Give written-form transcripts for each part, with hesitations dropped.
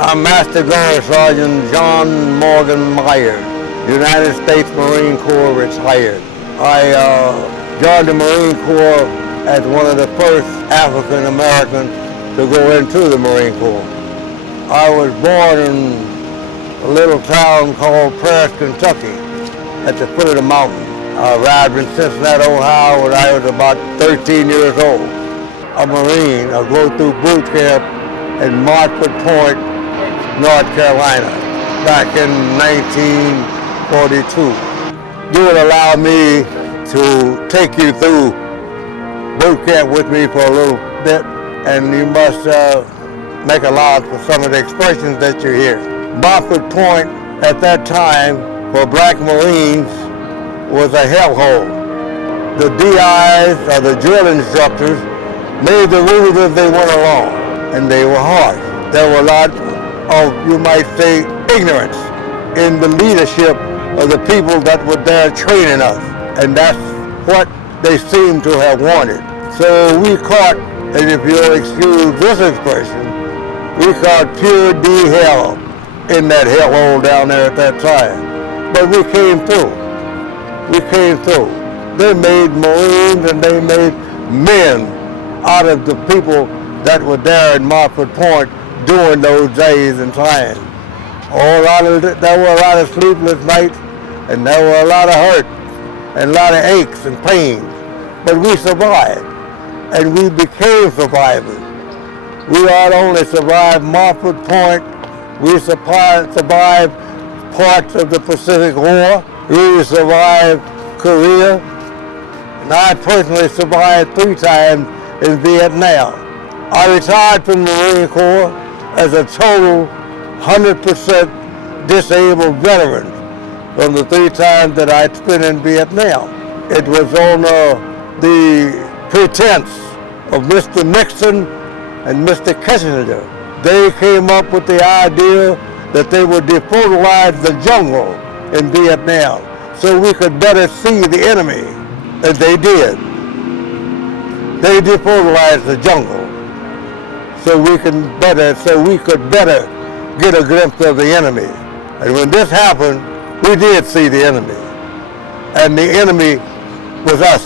I'm Master Guard Sergeant John Morgan Myers, United States Marine Corps retired. I joined the Marine Corps as one of the first African Americans to go into the Marine Corps. I was born in a little town called Paris, Kentucky, at the foot of the mountain. I arrived in Cincinnati, Ohio when I was about 13 years old. A Marine, I go through boot camp in Montford Point, North Carolina, back in 1942. You would allow me to take you through boot camp with me for a little bit, and you must make allowance for some of the expressions that you hear. Montford Point at that time for black Marines was a hellhole. The DIs, or the drill instructors, made the rules as they went along, and they were harsh. There were a lot of, you might say, ignorance in the leadership of the people that were there training us, and that's what they seem to have wanted. So we caught, and if you'll excuse this expression, we caught pure D hell in that hellhole down there at that time. But we came through. We came through. They made Marines and they made men out of the people that were there in Montford Point during those days and times. There were a lot of sleepless nights, and there were a lot of hurt, and a lot of aches and pains. But we survived, and we became survivors. We not only survived Montford Point, we survived parts of the Pacific War, we survived Korea, and I personally survived 3 times in Vietnam. I retired from the Marine Corps as a total 100% disabled veteran from the 3 times that I'd spent in Vietnam. It was on the pretense of Mr. Nixon and Mr. Kissinger. They came up with the idea that they would defertilize the jungle in Vietnam so we could better see the enemy, and they did. They defertilized the jungle so we could better get a glimpse of the enemy. And when this happened, we did see the enemy. And the enemy was us.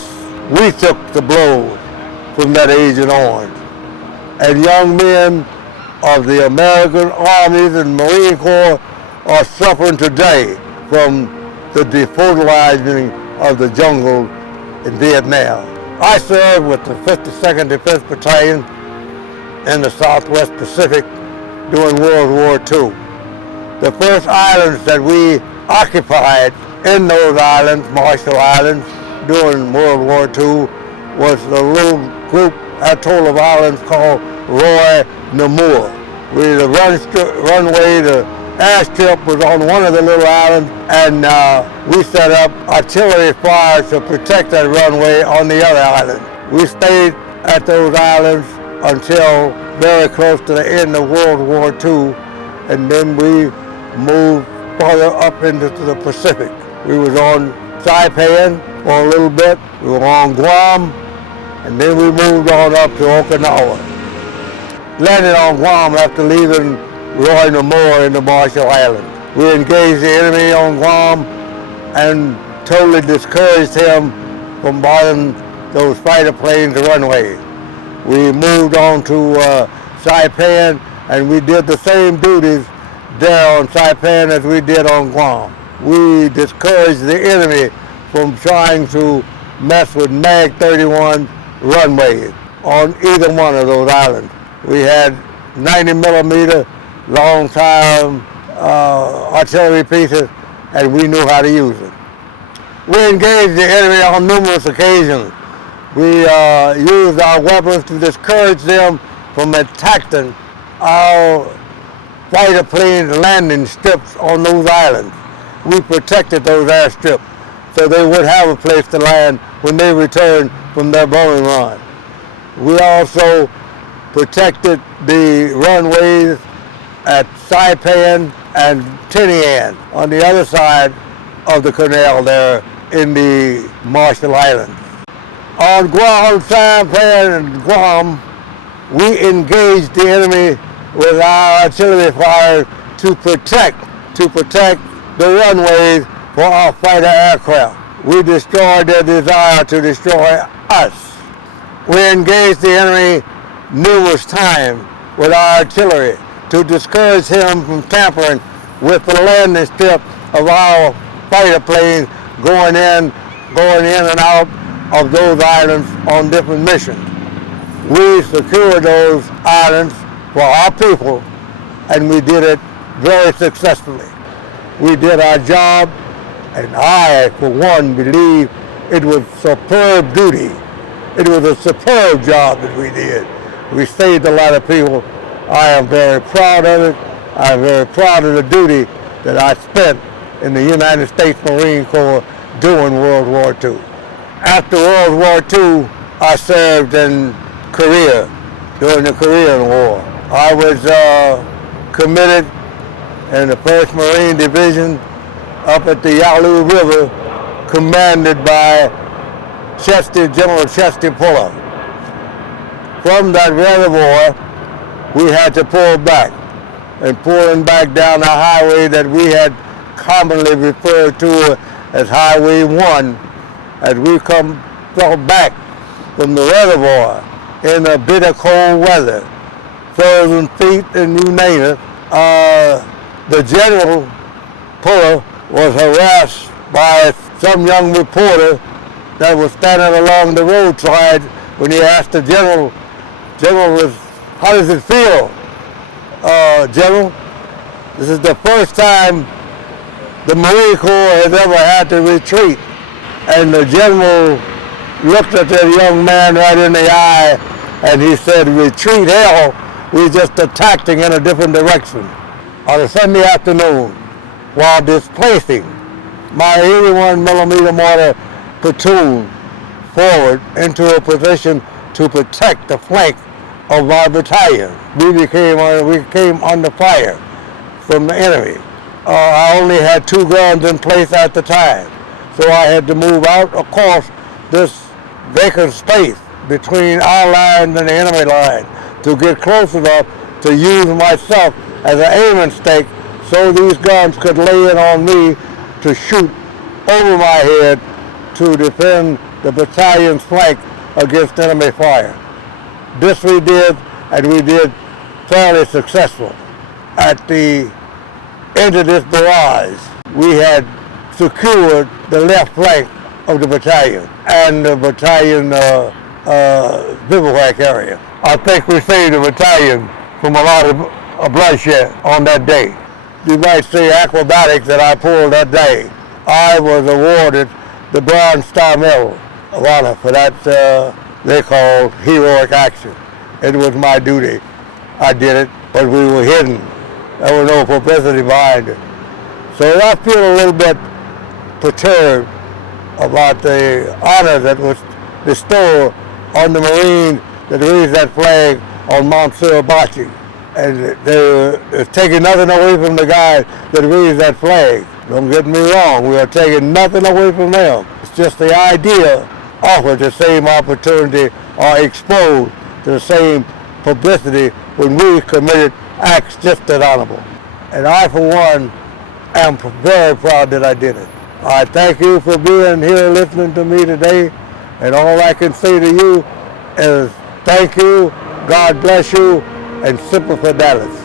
We took the blow from that Agent Orange. And young men of the American armies and Marine Corps are suffering today from the defertilizing of the jungle in Vietnam. I served with the 52nd Defense Battalion in the Southwest Pacific during World War II. The first islands that we occupied in those islands, Marshall Islands, during World War II, was the little group, atoll of islands called Roy Namur. The runway, the airstrip was on one of the little islands, and we set up artillery fire to protect that runway on the other island. We stayed at those islands until very close to the end of World War II, and then we moved farther up into the Pacific. We was on Saipan for a little bit, we were on Guam, and then we moved on up to Okinawa. Landed on Guam after leaving Roy Namur in the Marshall Islands. We engaged the enemy on Guam and totally discouraged him from bombarding those fighter planes runways. We moved on to Saipan, and we did the same duties there on Saipan as we did on Guam. We discouraged the enemy from trying to mess with MAG-31 runways on either one of those islands. We had 90 millimeter long time artillery pieces, and we knew how to use it. We engaged the enemy on numerous occasions. We used our weapons to discourage them from attacking our fighter planes landing strips on those islands. We protected those airstrips so they would have a place to land when they returned from their bombing run. We also protected the runways at Saipan and Tinian on the other side of the canal there in the Marshall Islands. On Guam, Saipan, and Guam, we engaged the enemy with our artillery fire to protect the runways for our fighter aircraft. We destroyed their desire to destroy us. We engaged the enemy numerous times with our artillery to discourage him from tampering with the landing strip of our fighter planes going in and out of those islands on different missions. We secured those islands for our people, and we did it very successfully. We did our job, and I, for one, believe it was superb duty. It was a superb job that we did. We saved a lot of people. I am very proud of it. I am very proud of the duty that I spent in the United States Marine Corps during World War II. After World War II, I served in Korea during the Korean War. I was committed in the 1st Marine Division up at the Yalu River, commanded by General Chesty Puller. From that reservoir, we had to pull back, and pulling back down the highway that we had commonly referred to as Highway 1, as we fell back from the reservoir in a bit of cold weather, frozen feet and you name it. The General Puller was harassed by some young reporter that was standing along the roadside when he asked the General, how does it feel, General? This is the first time the Marine Corps has ever had to retreat. And the General looked at that young man right in the eye and he said, retreat hell, we just attacking in a different direction. On a Sunday afternoon, while displacing my 81 millimeter mortar platoon forward into a position to protect the flank of our battalion, we came under fire from the enemy. I only had 2 guns in place at the time, so I had to move out across this vacant space between our line and the enemy line to get close enough to use myself as an aiming stake so these guns could lay in on me to shoot over my head to defend the battalion's flank against enemy fire. This we did, and we did fairly successful. At the end of this barrage, we had secured the left flank of the battalion and the battalion bivouac area. I think we saved the battalion from a lot of bloodshed on that day. You might say acrobatics that I pulled that day. I was awarded the Bronze Star Medal of Honor for that they call heroic action. It was my duty. I did it, but we were hidden. There was no publicity behind it. So I feel a little bit perturbed about the honor that was bestowed on the Marines that raised that flag on Mount Suribachi. And they're taking nothing away from the guys that raised that flag. Don't get me wrong, we are taking nothing away from them. It's just the idea offered the same opportunity or exposed to the same publicity when we committed acts just as honorable. And I, for one, am very proud that I did it. I thank you for being here listening to me today, and all I can say to you is thank you, God bless you, and Semper Fidelis.